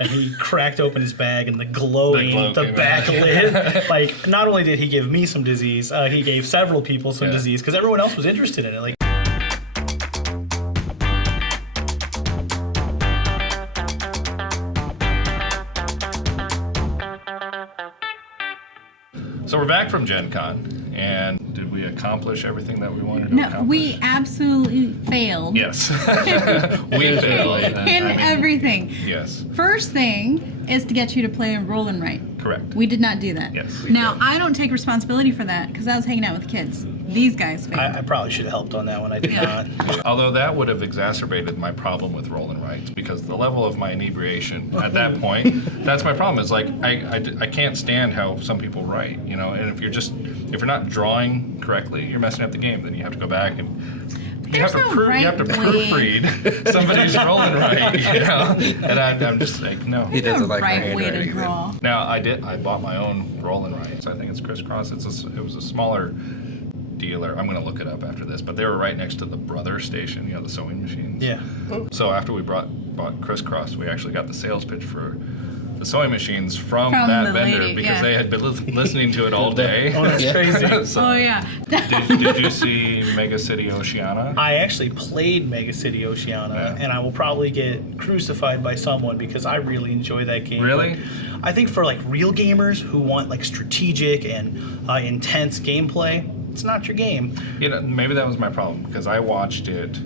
and he cracked open his bag and the back lid. Like, not only did he give me some disease, he gave several people some disease because everyone else was interested in it. Like. So we're back from GenCon, and did we accomplish everything that we wanted to accomplish? No, we absolutely failed. Yes. We failed. In everything. Yes. First thing is to get you to play Roll and Write. Correct. We did not do that. Yes. Now, I don't take responsibility for that because I was hanging out with kids. These guys failed. I probably should have helped on that one. I did not. Although that would have exacerbated my problem with roll and writes, because the level of my inebriation at that point, that's my problem. Is like I can't stand how some people write, you know. And if you're not drawing correctly, you're messing up the game. Then you have to go back and you have to proofread somebody's roll and write, you know. And I'm just like, no. He doesn't like my right way to handwriting. draw. Now I bought my own roll and write. So I think it's crisscross. It was a smaller dealer. I'm going to look it up after this, but they were right next to the Brother station, you know, the sewing machines. Yeah. So after we bought Crisscross, we actually got the sales pitch for the sewing machines from that vendor lady, because they had been listening to it all day. Oh, that's crazy. So, Oh, yeah. did you see Mega City Oceana? I actually played Mega City Oceana, and I will probably get crucified by someone because I really enjoy that game. Really? I think for like real gamers who want like strategic and intense gameplay, it's not your game. You know, maybe that was my problem because I watched it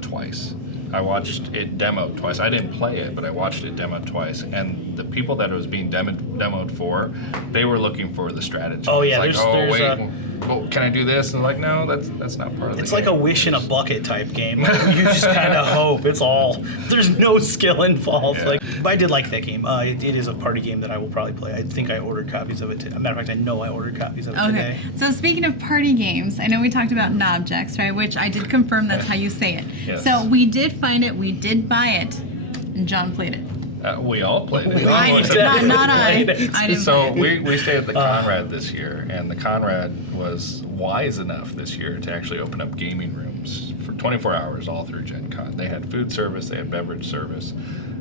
twice. I watched it demoed twice. I didn't play it, but I watched it demoed twice. And the people that it was being demoed for, they were looking for the strategy. Oh, yeah, It's like, well, can I do this? And like, no, that's not part of the It's game. like a wish in a bucket type game. You just kind of hope. It's all. There's no skill involved. Yeah. Like, but I did like that game. It is a party game that I will probably play. I think I ordered copies of it. As a matter of fact, I know I ordered copies of it today. So speaking of party games, I know we talked about Nobjects, right? Which I did confirm that's how you say it. Yes. So we did find it, we did buy it, and John played it. We all played it. I did not I. I didn't So play it. we stayed at the Conrad this year, and the Conrad was wise enough this year to actually open up gaming rooms for 24 hours all through GenCon. They had food service, they had beverage service,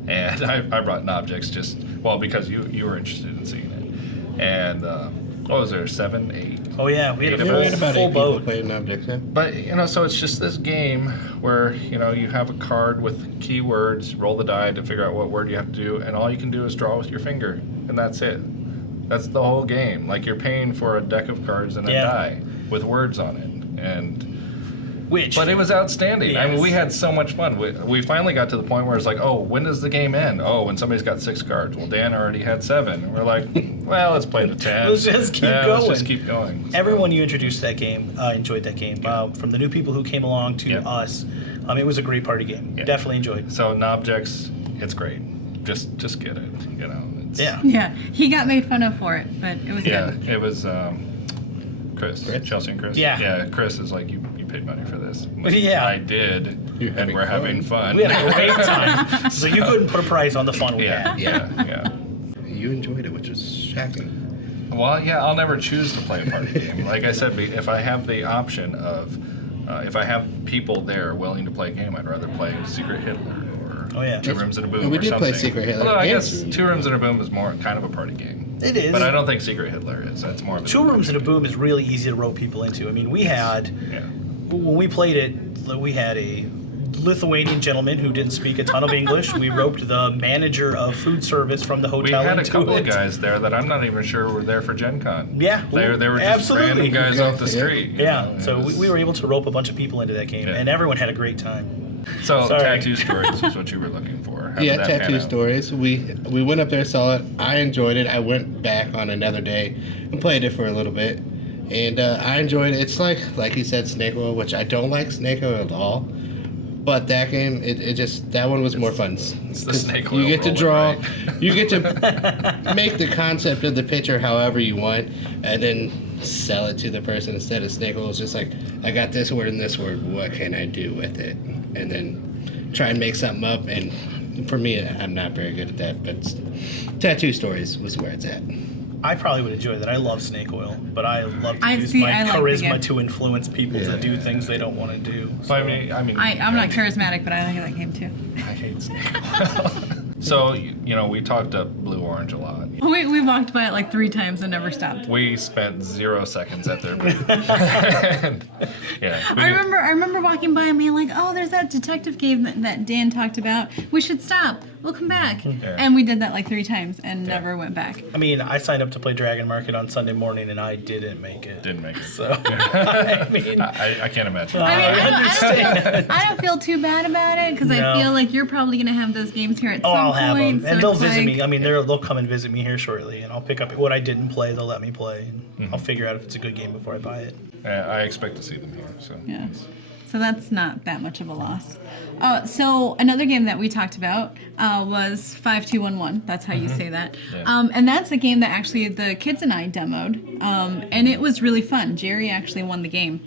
and I brought Nobjects because you were interested in seeing it. And what was there, 7, 8? Oh yeah, we had Eight a of us. about full 8 people boat. playing Objects, yeah. But, you know, so it's just this game where, you know, you have a card with keywords, roll the die to figure out what word you have to do, and all you can do is draw with your finger, and that's it. That's the whole game. Like, you're paying for a deck of cards and a die with words on it. But it was outstanding. Yes. I mean, we had so much fun. We finally got to the point where it's like, oh, when does the game end? Oh, when somebody's got 6 cards. Well, Dan already had 7. And we're like, well, let's play the 10. Let's just keep going. Let's just keep going. So, Everyone you introduced to that game enjoyed that game. From the new people who came along to us, it was a great party game. Yeah. Definitely enjoyed it. So, Nobjects, it's great. Just get it, you know. Yeah, he got made fun of for it, but it was good. It was Chris, Chelsea and Chris. Yeah, Chris is like, you paid money for this. Like, Yeah. I did, and we're having fun. We had a great time. So you couldn't put a price on the fun we had. Yeah. You enjoyed it, which was shocking. Well, yeah, I'll never choose to play a party game. Like I said, if I have the option of, if I have people there willing to play a game, I'd rather play Secret Hitler or 2 Rooms and a Boom We or did something. play Secret Hitler. Although I guess 2 Rooms and a Boom is more kind of a party game. It is. But I don't think Secret Hitler is. That's more of a 2 Rooms and a Boom is really easy to rope people into. I mean, we had, when we played it, we had a Lithuanian gentleman who didn't speak a ton of English. We roped the manager of food service from the hotel We had a into couple it. of guys there that I'm not even sure were there for Gen Con. Yeah. They were just absolutely. random guys off the street. you know, So it was- we were able to rope a bunch of people into that game, and everyone had a great time. So Sorry. Tattoo Stories is what you were looking for. How did that pan Tattoo out? Stories. We went up there, saw it. I enjoyed it. I went back on another day and played it for a little bit, and I enjoyed it. It's like he said, Snake Oil, which I don't like Snake Oil at all. But that game, that one was more fun. It's the Snake Oil. You get to roll, draw, right? you get to make the concept of the picture however you want, and then sell it to the person instead of Snake Oil. It's just like, I got this word and this word, what can I do with it? And then try and make something up. And for me, I'm not very good at that, but Tattoo Stories was where it's at. I probably would enjoy that. I love Snake Oil, but I love to use I my like the charisma game. to influence people to do things they don't want to do. So, I mean, I'm not charismatic, but I like that game too. I hate Snake Oil. So, we talked up Blue Orange a lot. We walked by it like 3 times and never stopped. We spent 0 seconds at their booth. Yeah. I remember walking by and being like, oh, there's that detective game that Dan talked about. We should stop. We'll come back. Yeah. And we did that like 3 times and never went back. I mean, I signed up to play Dragon Market on Sunday morning, and I didn't make it. Didn't make it. So, I mean, I can't imagine. I mean, understand. I don't feel too bad about it because No. I feel like you're probably going to have those games here at some I'll point. have them, so and they'll it's visit like- me. I mean, they'll come and visit me here shortly, and I'll pick up what I didn't play. They'll let me play, and I'll figure out if it's a good game before I buy it. I expect to see them here. So. Yeah. So that's not that much of a loss. So another game that we talked about was 5211. That's how you say that. Yeah. And that's a game that actually the kids and I demoed. And it was really fun. Jerry actually won the game.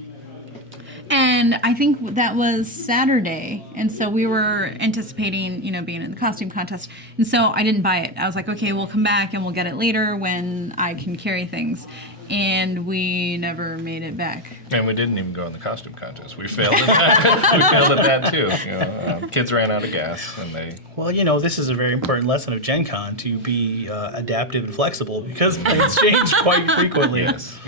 And I think that was Saturday. And so we were anticipating, being in the costume contest. And so I didn't buy it. I was like, okay, we'll come back and we'll get it later when I can carry things. And we never made it back. And we didn't even go in the costume contest. We failed at that. We failed at that too. Kids ran out of gas, and they. Well, this is a very important lesson of GenCon to be adaptive and flexible because plans change quite frequently. Yes.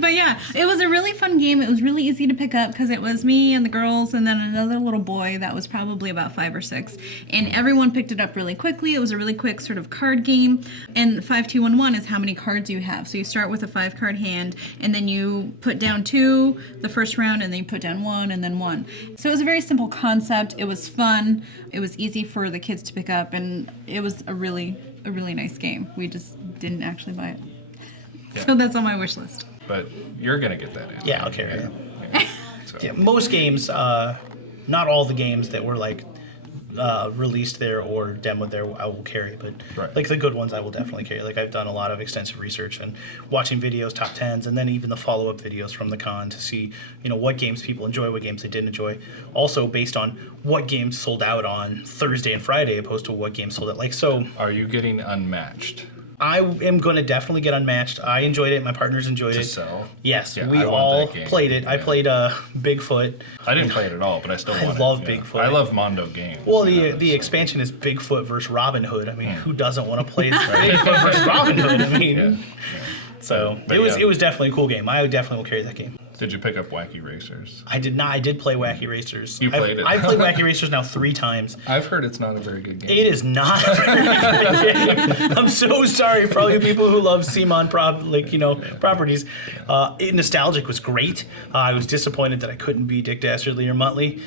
But yeah, it was a really fun game. It was really easy to pick up because it was me and the girls and then another little boy that was probably about 5 or 6. And everyone picked it up really quickly. It was a really quick sort of card game. And 5211 is how many cards you have. So you start with a 5-card hand and then you put down 2 the first round and then you put down 1 and then 1. So it was a very simple concept. It was fun. It was easy for the kids to pick up and it was a really nice game. We just didn't actually buy it. Yeah. So that's on my wish list. But you're gonna get that in. Yeah, I'll carry it. Yeah. So. Yeah, most games, not all the games that were like released there or demoed there, I will carry. But Right. like the good ones, I will definitely carry. Like I've done a lot of extensive research and watching videos, top 10s, and then even the follow-up videos from the con to see, what games people enjoy, what games they didn't enjoy. Also based on what games sold out on Thursday and Friday, opposed to what games sold out. Like so. Are you getting unmatched? I am going to definitely get Unmatched. I enjoyed it. My partners enjoyed To it. sell? Yes, Yeah, we I want all that game. played it. I Yeah. played Bigfoot. I didn't play it at all, but I still I want love it. Yeah. Bigfoot. I love Mondo games. Well, you know, the so- expansion is Bigfoot versus Robin Hood. I mean, who doesn't want to play Bigfoot versus Robin Hood? I mean, Yeah. so But it yeah. was definitely a cool game. I definitely will carry that game. Did you pick up Wacky Racers? I did not. I did play Wacky Racers. You played it. I've played Wacky Racers now 3 times. I've heard it's not a very good game. It is not a very good game. I'm so sorry for all you people who love Simon properties. Nostalgic was great. I was disappointed that I couldn't be Dick Dastardly or Muttley.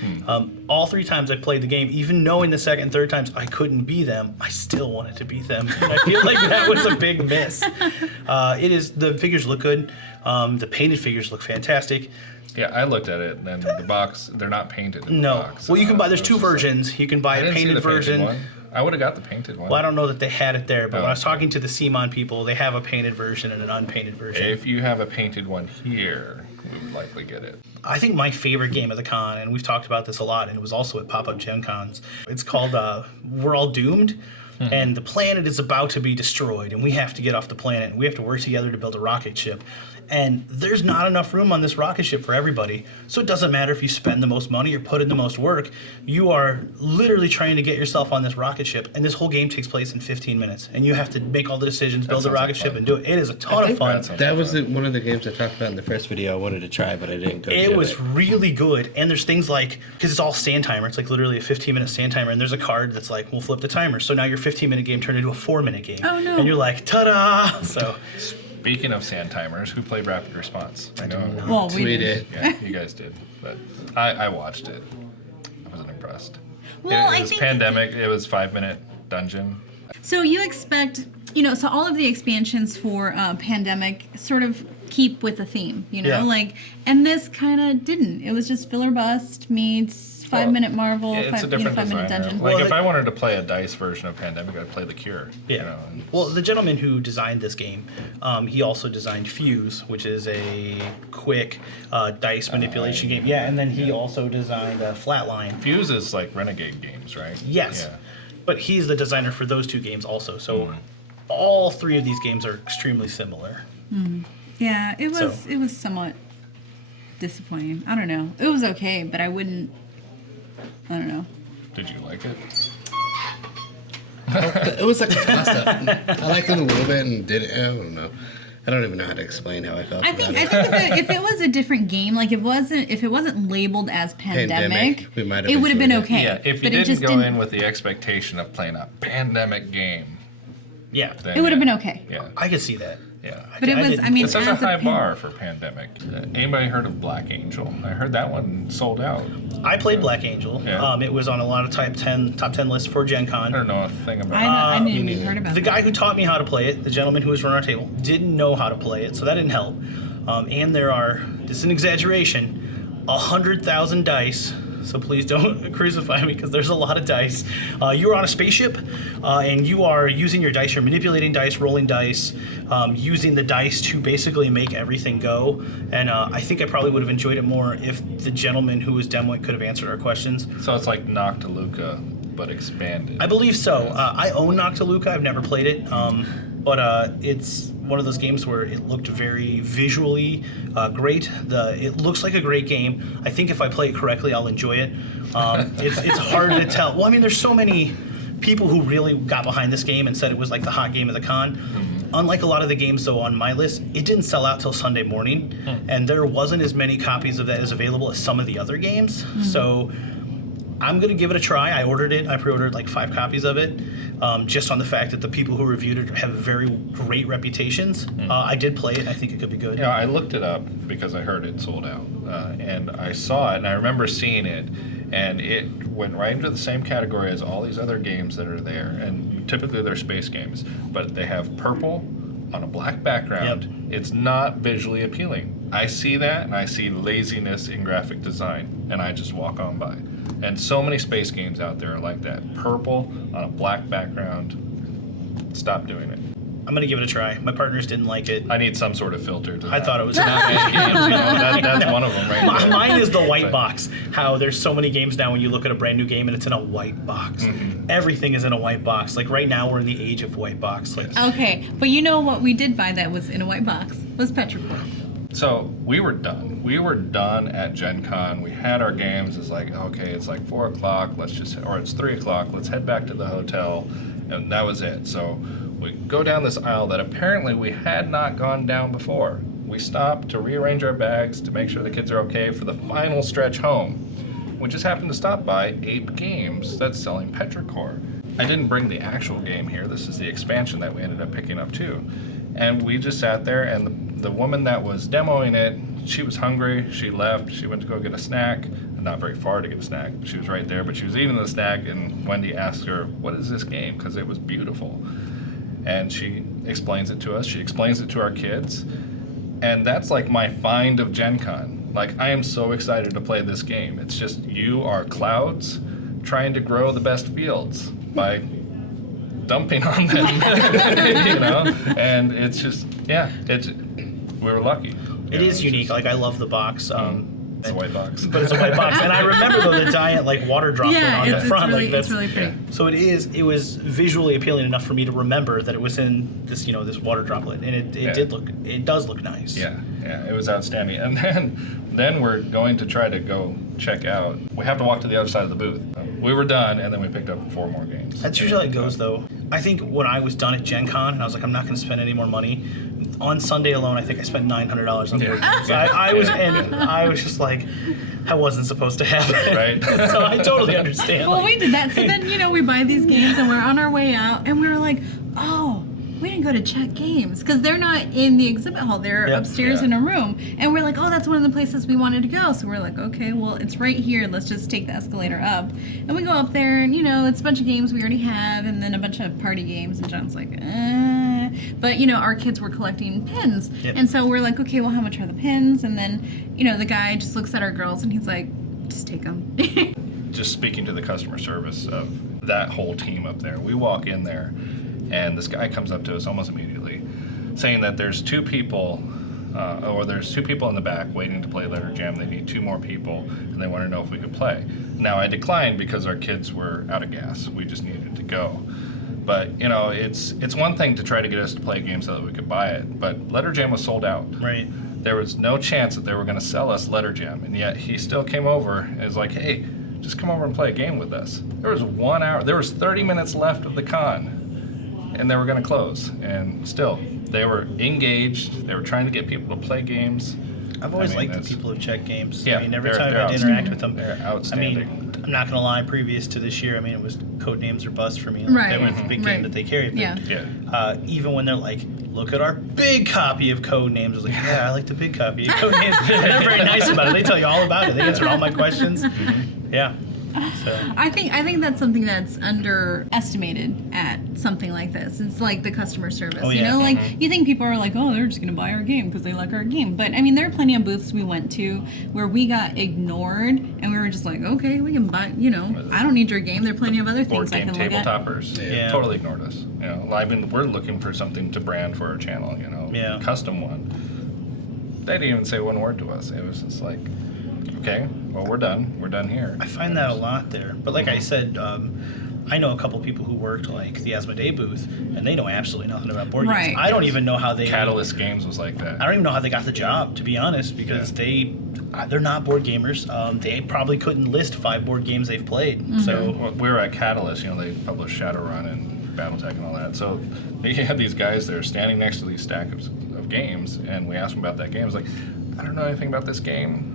All 3 times I played the game, even knowing the second and third times I couldn't be them, I still wanted to beat them. And I feel like that was a big miss. The figures look good. The painted figures look fantastic. Yeah, I looked at it, and the box, they're not painted in the No. box. Well, you can buy, there's It 2 was just like- versions. You can buy I a didn't see painted the painted version. one. I would have got the painted one. Well, I don't know that they had it there, but Oh, when I was okay. talking to the Simon people, they have a painted version and an unpainted version. If you have a painted one here, we would likely get it. I think my favorite game of the con, and we've talked about this a lot, and it was also at pop-up Gen Cons, it's called We're All Doomed, and the planet is about to be destroyed, and we have to get off the planet, and we have to work together to build a rocket ship. And there's not enough room on this rocket ship for everybody, so it doesn't matter if you spend the most money or put in the most work. You are literally trying to get yourself on this rocket ship, and this whole game takes place in 15 minutes, and you have to make all the decisions, build the sounds like rocket ship, fun. and do it. It is a ton of fun. That was one of the games I talked about in the first video. I wanted to try, but I didn't go. It was really good, and there's things like, because it's all stand timer, it's like literally a 15-minute stand timer, and there's a card that's like, we'll flip the timer, so now your 15-minute game turned into a 4-minute game. Oh, no. And you're like, ta-da! So, Speaking of sand timers, who played Rapid Response? I know. Well, we Tweet did. it. Yeah, you guys did, but I watched it. I wasn't impressed. Well, it I was think pandemic. It was 5-minute dungeon. so. You expect, so all of the expansions for Pandemic sort of keep with the theme, Yeah. and this kind of didn't. It was just filler bust meets 5-minute Marvel, It's a different 5-minute designer. dungeon. Like Well, if I wanted to play a dice version of Pandemic, I'd play The Cure. yeah. You know, and Well, the gentleman who designed this game, he also designed Fuse, which is a quick dice manipulation game. Yeah, and then he also designed Flatline. Fuse is like Renegade games, right? Yes. Yeah. But he's the designer for those 2 games also, so all 3 of these games are extremely similar. Yeah, it was So- it was somewhat disappointing. I don't know. It was okay, but I don't know. Did you like it? It was like a toss-up. I liked it a little bit and didn't. I don't know. I don't even know how to explain how I felt. I think if it was a different game, like if it wasn't labeled as Pandemic, we might have it would have been enjoyed it. okay. Yeah, if you but it didn't just go in with the expectation of playing a pandemic game, Yeah, then it would have yeah. been okay. Yeah, I could see that. yeah. But it was, didn't- I mean, It's such a as high bar for pandemic. Anybody heard of Black Angel? I heard that one sold out. I played Black Angel. Yeah. It was on a lot of top 10 lists for Gen I Con. don't know a thing about I it. didn't even heard about The that. guy who taught me how to play it, the gentleman who was running our table, didn't know how to play it, so that didn't help. And there are, this is an exaggeration, 100,000 dice. So please don't crucify me because there's a lot of dice. You're on a spaceship, and you are using your dice. You're manipulating dice, rolling dice, using the dice to basically make everything go. And I think I probably would have enjoyed it more if the gentleman who was demoing could have answered our questions. So it's like Noctiluca, but expanded. I believe so. I own Noctiluca. I've never played it, but it's one of those games where it looked very visually great. It looks like a great game. I think if I play it correctly, I'll enjoy it. It's hard to tell. Well, I mean, there's so many people who really got behind this game and said it was like the hot game of the con. Unlike a lot of the games, though, on my list, it didn't sell out till Sunday morning, and there wasn't as many copies of that as available as some of the other games. So I'm going to give it a try. I ordered it. I pre-ordered like 5 copies of it, just on the fact that the people who reviewed it have very great reputations. I did play it. I think it could be good. You know, I looked it up because I heard it sold out, and I saw it, and I remember seeing it, and it went right into the same category as all these other games that are there, and typically they're space games, but they have purple on a black background. Yep. It's not visually appealing. I see that, and I see laziness in graphic design, and I just walk on by. And so many space games out there are like that. Purple on a black background. Stop doing it. I'm going to give it a try. My partners didn't like it. I need some sort of filter to that. I thought it was Not many games, you know, that's one of them right there. Mine is the white But- box. How there's so many games now when you look at a brand new game and it's in a white box. Everything is in a white box. Like right now we're in the age of white box. Like Okay, but you know what we did buy that was in a white box was Petrichor. So we were done. We were done at Gen Con. We had our games. It's like, okay, it's like 4 o'clock. Or it's 3 o'clock. Let's head back to the hotel. And that was it. So we go down this aisle that apparently we had not gone down before. We stopped to rearrange our bags to make sure the kids are okay for the final stretch home. We just happened to stop by Ape Games that's selling Petrichor. I didn't bring the actual game here. This is the expansion that we ended up picking up too. And we just sat there, and the woman that was demoing it, she was hungry. She left. She went to go get a snack. Not very far to get a snack. She was right there, but she was eating the snack, and Wendy asked her, "What is this game?" Because it was beautiful. And she explains it to us. She explains it to our kids. And that's like my find of Gen Con. Like, I am so excited to play this game. It's just you are clouds trying to grow the best fields by dumping on them, you know? And it's just, yeah, we were lucky. it is unique. Like I love the box. It's a white box. But it's a white box. And I remember though the giant like water droplet Yeah, on the it's front. really, Like that's it's really pretty. so it was visually appealing enough for me to remember that it was in this, this water droplet. And it does look nice. Yeah, it was outstanding. And then we're going to try to go check out. We have to walk to the other side of the booth. We were done, and then we picked up 4 more games. That's usually how it goes, though. I think when I was done at Gen Con, and I was like, I'm not going to spend any more money. On Sunday alone, I think I spent $900 on board games. So I was just like, I wasn't supposed to have it. Right. So I totally understand. Well, we did that. So then, we buy these games and we're on our way out and we were like, oh, we didn't go to check games because they're not in the exhibit hall. They're Yep. upstairs Yeah. in a room. And we're like, oh, that's one of the places we wanted to go. So we're like, okay, well, it's right here. Let's just take the escalator up. And we go up there and, it's a bunch of games we already have and then a bunch of party games. And John's like, But, our kids were collecting pins. Yep. And so we're like, okay, well, how much are the pins? And then, the guy just looks at our girls and he's like, just take them. Just speaking to the customer service of that whole team up there, we walk in there, and this guy comes up to us almost immediately, saying that there's 2 people, there's 2 people in the back waiting to play Letter Jam. They need 2 more people, and they want to know if we could play. Now, I declined because our kids were out of gas. We just needed to go. But, it's one thing to try to get us to play a game so that we could buy it, but Letter Jam was sold out. Right. There was no chance that they were going to sell us Letter Jam, and yet he still came over and was like, hey, just come over and play a game with us. There was 1 hour, there was 30 minutes left of the con, and they were going to close. And still, they were engaged. They were trying to get people to play games. I've always liked the people who check games. Yeah, I mean, every they're time I had to interact with them. They're outstanding. I mean, I'm not going to lie, previous to this year, I mean, it was Codenames or Bust for me. Right. That was the big game that they carried. But, Yeah. even when they're like, look at our big copy of Codenames, I was like, yeah, I like the big copy of Codenames. And they're very nice about it. They tell you all about it. They answer all my questions. Yeah. So. I think that's something that's underestimated at something like this. It's like the customer service. Oh, You yeah. know, like you think people are like, oh, they're just gonna buy our game because they like our game. But I mean, there are plenty of booths we went to where we got ignored, and we were just like, okay, we can buy. You know, I don't need your game. There are plenty of other Board things I game can look at. tabletoppers Yeah. totally ignored us. You know, I mean, we're looking for something to brand for our channel. You know, Yeah. custom one. They didn't even say one word to us. It was just like, okay, well, we're done. We're done here. I find that a lot there. But like I said, I know a couple people who worked like the Asmodee booth, and they know absolutely nothing about board Right. games. I don't even know how they. Catalyst Games was like that. I don't even know how they got the job, to be honest, because they're not board gamers. They probably couldn't list 5 board games they've played. So Well, we were at Catalyst, you know, they published Shadowrun and Battletech and all that. So they had these guys there standing next to these stack of games, and we asked them about that game. I was like, I don't know anything about this game.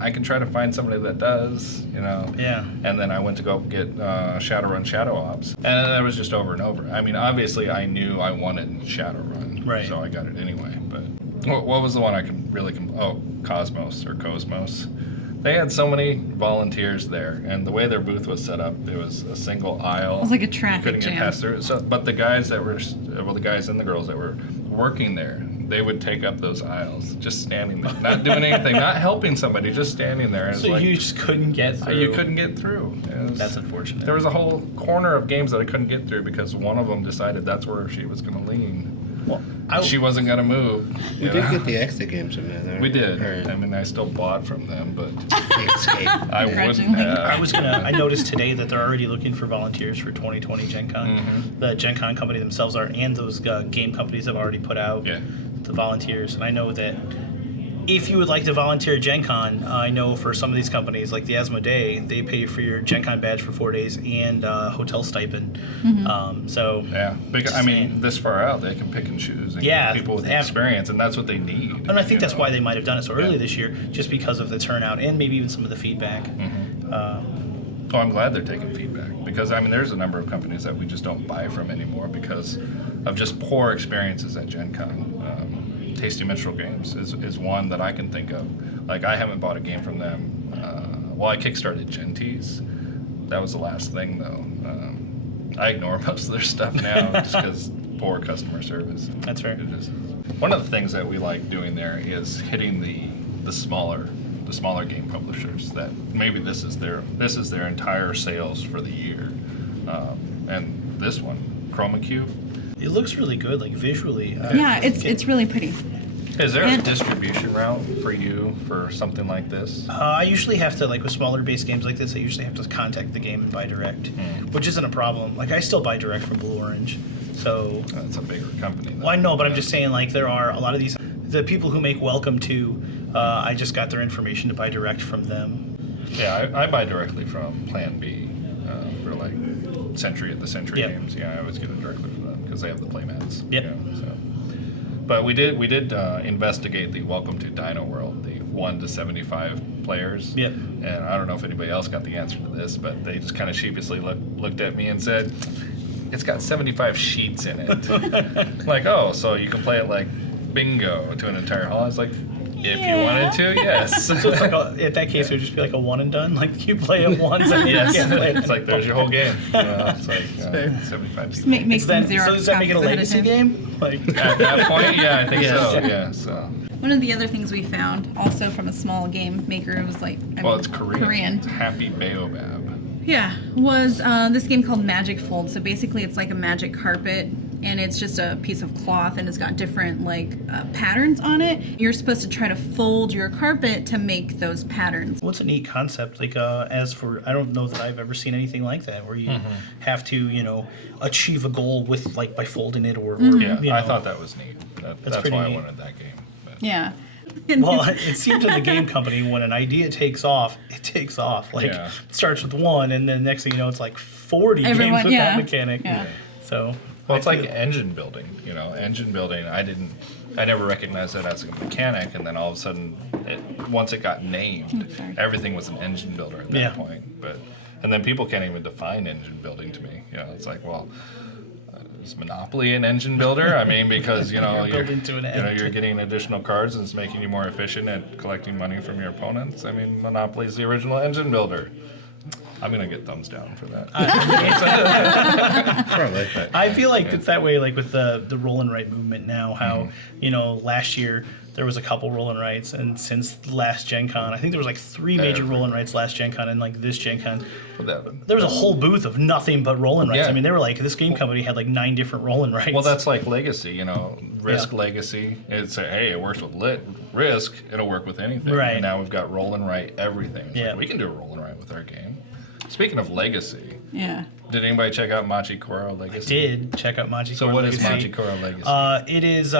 I can try to find somebody that does, you know. Yeah. And then I went to go get Shadowrun Shadow Ops, and that was just over and over. I mean, obviously, I knew I wanted Shadowrun, Right. so I got it anyway. But what was the one I could really? Cosmos or Cosmos. They had so many volunteers there, and the way their booth was set up, there was a single aisle. It was like a You traffic couldn't get jam. past there. So, but the guys that were, well, the guys and the girls that were working there, they would take up those aisles, just standing there, not doing anything, not helping somebody, just standing there. And it's So like, you just couldn't get through. you couldn't get through. It was- That's unfortunate. There was a whole corner of games that I couldn't get through because one of them decided that's where she was going to lean. Well, She wasn't going to move. We you did know? get the exit games from that. We did. Or I mean, I still bought from them, but the escape. I wouldn't Grudgingly. have. I noticed today that they're already looking for volunteers for 2020 Gen Con. Mm-hmm. The Gen Con company themselves are, and those game companies have already put out Yeah. the volunteers. And I know that if you would like to volunteer at Gen Con, I know for some of these companies, like the Asmodee, they pay for your Gen Con badge for 4 days and hotel stipend. So Yeah, because I mean, this far out, they can pick and choose and Yeah, get people with ab- experience, and that's what they need. And I think you that's know? why they might have done it so early this year, just because of the turnout and maybe even some of the feedback. Oh, I'm glad they're taking feedback because I mean, there's a number of companies that we just don't buy from anymore because of just poor experiences at Gen Con. Tasty Minstrel Games is one that I can think of. Like, I haven't bought a game from them. Well, I kickstarted GenTees. That was the last thing, though. I ignore most of their stuff now just because poor customer service. That's fair. One of the things that we like doing there is hitting the smaller game publishers that maybe this is their entire sales for the year. And this one, Chroma Cube. It looks really good, like visually. Yeah, it's really pretty. Is there a And- distribution route for you for something like this? I usually have to, like with smaller based games like this, I usually have to contact the game and buy direct, which isn't a problem. Like, I still buy direct from Blue Orange. So, It's a bigger company. Though. well, I know, but I'm just saying, like, there are a lot of these, the people who make Welcome to, I just got their information to buy direct from them. Yeah, I buy directly from Plan B for like Century at the Century Yep. games. Yeah, I always get it directly from them because they have the playmats. Yep. You know, so. But we did investigate the Welcome to Dino World, the 1 to 75 players. Yep. And I don't know if anybody else got the answer to this, but they just kind of sheepishly looked at me and said, "It's got 75 sheets in it." Like, oh, so you can play it like bingo to an entire hall. I was like, if you wanted to, yes. So it's like, in that case, it would just be like a one and done. Like, you play it once and Yes, you can't play it. it's like there's your whole game. You know, it's like 75 people. Make some So Xerox does that make it a copies ahead of legacy time. game? Like, At that point, yeah, I think Yes. so. Yeah, so. One of the other things we found, also from a small game maker, it was like It's Korean. It's Happy Baobab. Yeah, was this game called Magic Fold. So basically, it's like a magic carpet, and it's just a piece of cloth, and it's got different patterns on it. You're supposed to try to fold your carpet to make those patterns. what's a neat concept? Like, as for, I don't know that I've ever seen anything like that, where you have to, achieve a goal with, like, by folding it or Yeah, you I know. thought that was neat. That's pretty why I neat. wanted that game. But. Yeah. Well, it seems in the game company when an idea takes off, it takes off. Like Yeah. it starts with one, and then next thing you know, it's like 40 games with that mechanic. Yeah. So Well, it's I like feel- engine building. Engine building. I never recognized it as a mechanic, and then all of a sudden, once it got named, sorry. everything was an engine builder at that Yeah. point. And then people can't even define engine building to me. It's like, well, is Monopoly an engine builder? I mean, because you're building to an end. you're getting additional cards and it's making you more efficient at collecting money from your opponents. I mean, Monopoly is the original engine builder. I'm gonna get thumbs down for that. Probably. I feel like it's that way, like with the roll and write movement now. How last year there was a couple roll and writes, and since the last Gen Con, I think there was like 3 major roll and writes last Gen Con, and like this Gen Con, there was a whole booth of nothing but roll and writes. Yeah. I mean, they were like, this game company had like 9 different roll and writes. Well, that's like Legacy, Risk Yeah. Legacy. It's hey, it works with Risk, it'll work with anything. Right. And now we've got roll and write everything. It's Yeah. like, we can do a roll and write with our game. Speaking of Legacy, Yeah. did anybody check out Machikoro Legacy? did check out Machikoro. So what is Legacy. Machikoro Legacy? It is.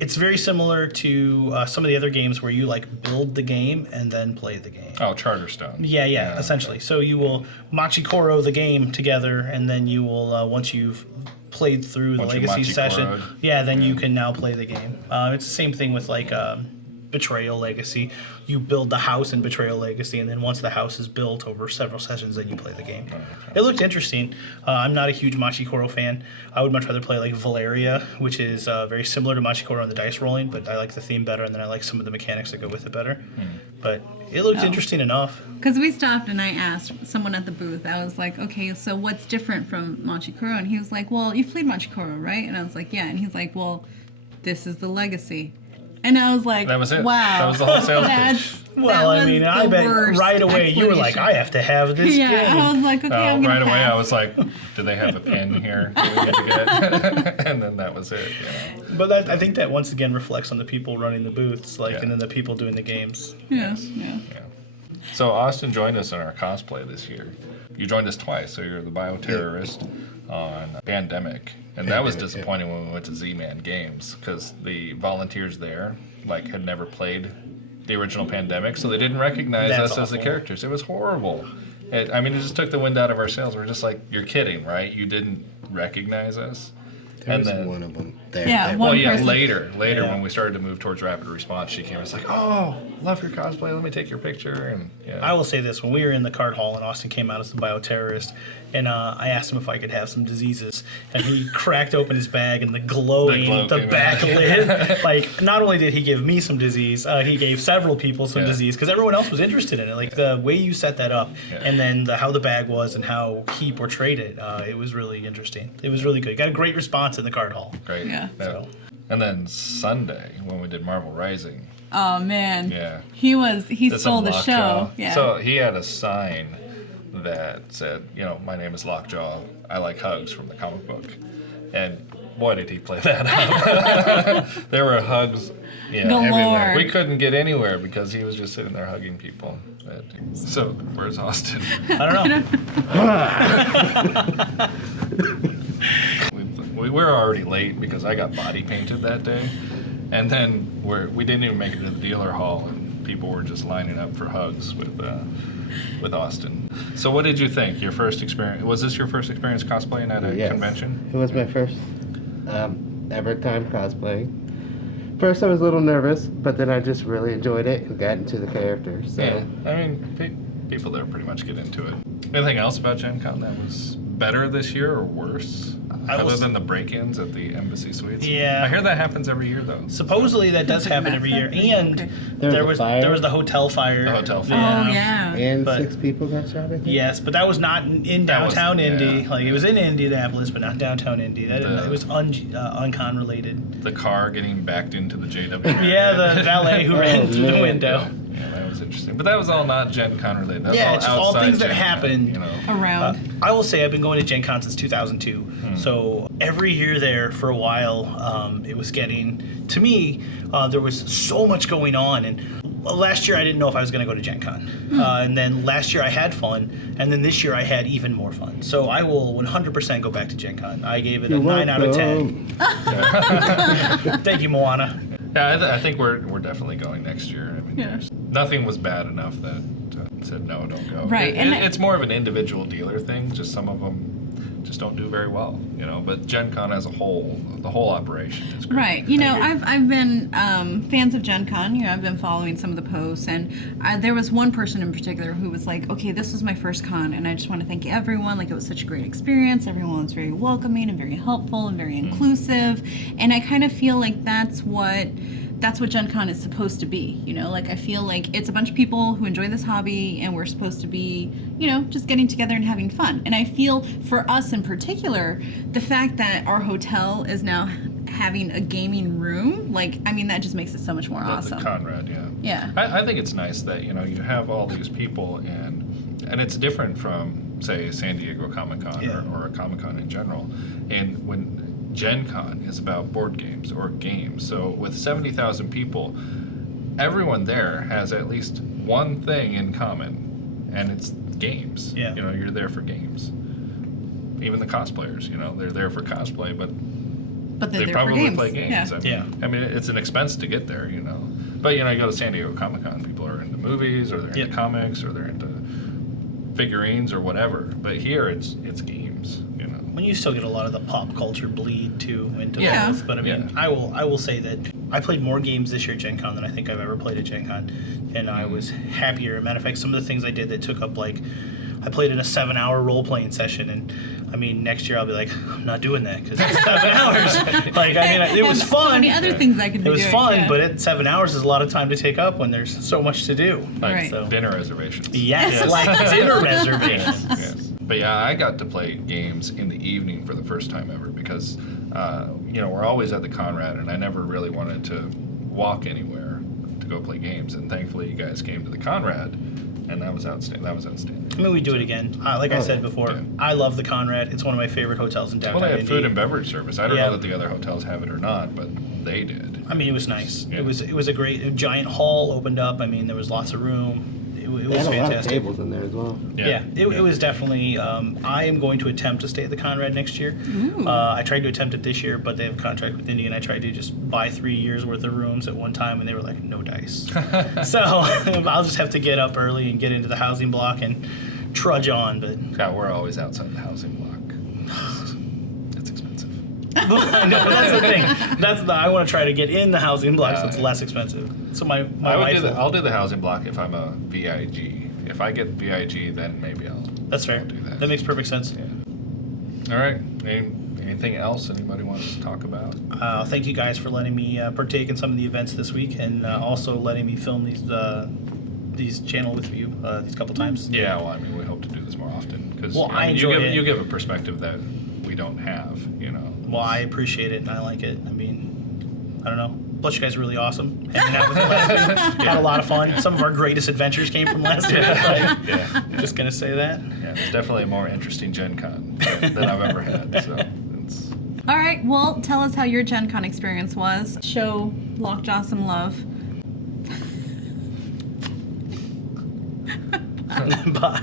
It's very similar to some of the other games where you like build the game and then play the game. Oh, Charterstone. Yeah, essentially. So you will Machikoro the game together, and then you will once you've played through the Once you legacy session, Machikoro'd. then you can now play the game. It's the same thing with like Betrayal Legacy. You build the house in Betrayal Legacy, and then once the house is built over several sessions, then you play the game. It looked interesting. I'm not a huge Machikoro fan. I would much rather play like Valeria, which is very similar to Machikoro on the dice rolling, but I like the theme better, and then I like some of the mechanics that go with it better. But it looked interesting enough. Because we stopped and I asked someone at the booth, I was like, okay, so what's different from Machikoro? And he was like, well, you've played Machikoro, right? And I was like, yeah. And he's like, well, this is the legacy. And I was like, That was it. wow. That was the whole sales pitch. Well, I mean, I bet worst right away you were like, I have to have this Yeah, game. I was like, okay, I'm gonna Right away, pass. I was like, do they have a pin here? Do we get to get? And then that was it. But I think that once again reflects on the people running the booths, like, Yeah. and then the people doing the games. Yeah, yeah. So Austin joined us in our cosplay this year. You joined us twice, so you're the bioterrorist on Pandemic. And that was disappointing when we went to Z-Man Games, because the volunteers there, had never played the original Pandemic, so they didn't recognize That's us as the awful. characters. It was horrible. It just took the wind out of our sails. We're just like, you're kidding, right? You didn't recognize us? There was then- one of them there. Yeah, that- one- Well, yeah, person. later Yeah. when we started to move towards rapid response, she came and was like, oh, love your cosplay, let me take your picture. And yeah. I will say this: when we were in the card hall and Austin came out as the bioterrorist, and I asked him if I could have some diseases, and he cracked open his bag, and the glow came out. backlit. Like, not only did he give me some disease, he gave several people some Yeah. disease because everyone else was interested in it. Like the way you set that up, Yeah. and then how the bag was and how he portrayed it, it was really interesting. It was really good. Got a great response in the card hall. Great. Yeah. So. And then Sunday, when we did Marvel Rising, Oh man. yeah. He Did stole some the show. Lockjaw. Yeah. So he had a sign that said, my name is Lockjaw. I like hugs from the comic book. And boy, did he play that up. There were hugs Galore. everywhere. We couldn't get anywhere because he was just sitting there hugging people. So, where's Austin? I don't know. We were already late because I got body painted that day. And then we didn't even make it to the dealer hall, and people were just lining up for hugs with Austin. So what did you think? Your first experience? Was this your first experience cosplaying at a Yes. convention? It was my first ever time cosplaying. First, I was a little nervous, but then I just really enjoyed it and got into the character. So Yeah. I mean, people there pretty much get into it. Anything else about Gen Con that was better this year or worse? Other than the break-ins at the Embassy Suites? Yeah. I hear that happens every year, though. Supposedly that does happen every year, and Okay. there was was a fire. there was the hotel fire. The hotel fire. Oh yeah. and But- 6 people got shot. I think. Yes, but that was not in That was- downtown yeah. Indy. Like it was in Indianapolis, but not downtown Indy. The- It was uncon related. The car getting backed into the JW. Yeah, the valet who ran Oh, through the man. window. Yeah, that was interesting. But that was all not Gen Con related. That was Yeah, all it's just all outside things that Gen Con, happened. Around. I will say I've been going to Gen Con since 2002. So every year there for a while, it was getting, to me, there was so much going on. And last year I didn't know if I was going to go to Gen Con. And then last year I had fun. And then this year I had even more fun. So I will 100% go back to Gen Con. I gave it a 9 out of 10. Thank you, Moana. Yeah, I think we're definitely going next year. I mean, Yeah. nothing was bad enough that said no, don't go. Right, and It's more of an individual dealer thing. Just some of them just don't do very well, you know. But GenCon as a whole, the whole operation is great. Right. You know, I've been fans of GenCon. You know, I've been following some of the posts, and there was one person in particular who was like, "Okay, this was my first con, and I just want to thank everyone. Like, it was such a great experience. Everyone was very welcoming and very helpful and very inclusive." And I kind of feel like that's what GenCon is supposed to be, you know? Like, I feel like it's a bunch of people who enjoy this hobby, and we're supposed to be, you know, just getting together and having fun. And I feel for us in particular, the fact that our hotel is now having a gaming room, like, I mean, that just makes it so much more awesome. The Conrad, yeah. Yeah. I think it's nice that, you know, you have all these people, and it's different from, say, San Diego Comic-Con or a Comic-Con in general. And when GenCon is about board games or games. So with 70,000 people, everyone there has at least one thing in common, and it's games. Yeah. You know, you're there for games. Even the cosplayers, you know, they're there for cosplay, but they're they there probably for games. play games. Yeah. I mean, it's an expense to get there, you know. But, you know, you go to San Diego Comic-Con, people are into movies, or they're into comics, or they're into figurines, or whatever. But here, it's games, you know. When you still get a lot of the pop culture bleed too into Yeah. both, but I mean, I will say that I played more games this year at Gen Con than I think I've ever played at Gen Con, and I was happier. Matter of fact, some of the things I did that took up, like, I played in a 7-hour role-playing session, and I mean, next year I'll be like, I'm not doing that because it's 7 hours. Like, I mean, it was And fun. So many other things I could be It was doing, fun, yeah. but at 7 hours is a lot of time to take up when there's so much to do. Like Right. So, dinner reservations. yes, like dinner reservations. Yes. But yeah, I got to play games in the evening for the first time ever because, you know, we're always at the Conrad, and I never really wanted to walk anywhere to go play games. And thankfully, you guys came to the Conrad, and that was outstanding. I mean, we do it again. Like I said before, yeah. I love the Conrad. It's one of my favorite hotels in downtown Well, they had Indy. food and beverage service. I don't Yeah. know that the other hotels have it or not, but they did. I mean, it was nice. Yeah. It was a great giant hall opened up. I mean, there was lots of room. It They was had a lot of fantastic. tables in there as well. Yeah, it was definitely. I am going to attempt to stay at the Conrad next year. I tried to attempt it this year, but they have a contract with Indy, and I tried to just buy 3 years worth of rooms at one time, and they were like, no dice. So I'll just have to get up early and get into the housing block and trudge on. But Yeah, we're always outside the housing block. It's expensive. no, that's the thing. I want to try to get in the housing block so it's less expensive. So my wife. I'll do the housing block if I'm a VIG. If I get VIG, then maybe I'll. That's fair. I'll do that. That makes perfect sense. Yeah. All right. Anything else anybody wants to talk about? Thank you guys for letting me partake in some of the events this week, and also letting me film these channel with you these couple times. Yeah. Well, I mean, we hope to do this more often because Well, I enjoy it. you give a perspective that we don't have. You know. Well, I appreciate it and I like it. I mean, I don't know. Plus, you guys are really awesome. Hanging out with me last week. Had a lot of fun. Some of our greatest adventures came from last week. Like, Yeah. just gonna say that. Yeah. It's definitely a more interesting Gen Con than I've ever had. So it's. All right, well, tell us how your Gen Con experience was. Show Lockjaw some love. Bye.